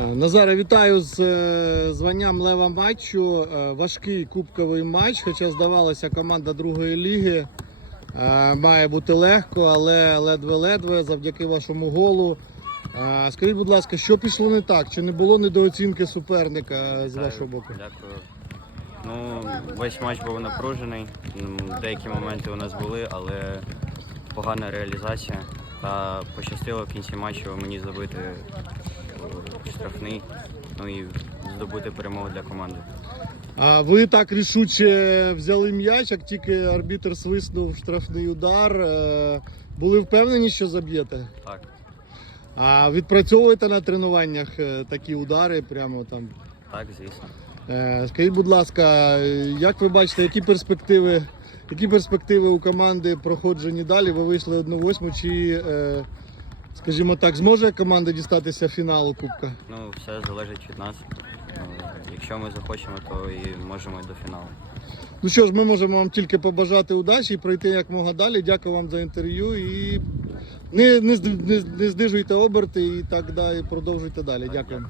Е, Назаре, вітаю з е, званням лева матчу. Е, Важкий кубковий матч, хоча здавалося, команда другої ліги має бути легко, але ледве-ледве завдяки вашому голу. Скажіть, будь ласка, що пішло не так? Чи не було недооцінки суперника з вашого боку? Дякую. Ну, весь матч був напружений. Деякі моменти у нас були, але погана реалізація. Та пощастило в кінці матчу мені забити штрафний, ну і здобути перемогу для команди. А ви так рішуче взяли м'яч, як тільки арбітр свиснув штрафний удар. е, Були впевнені, що заб'єте? Так, А відпрацьовуєте на тренуваннях е, такі удари прямо там? так, звісно. Е, Скажіть, будь ласка, як ви бачите, які перспективи, які перспективи у команди проходжені далі? Ви вийшли 1-8, чи, скажімо так, зможе команда дістатися фіналу Кубка? Ну, все залежить від нас. Ну, Якщо ми захочемо, то і можемо і до фіналу. Ну що ж, ми можемо вам тільки побажати удачі і пройти якмога далі. Дякую вам за інтерв'ю і не, не, не, не здижуйте оберти і так далі. Продовжуйте далі. Дякую.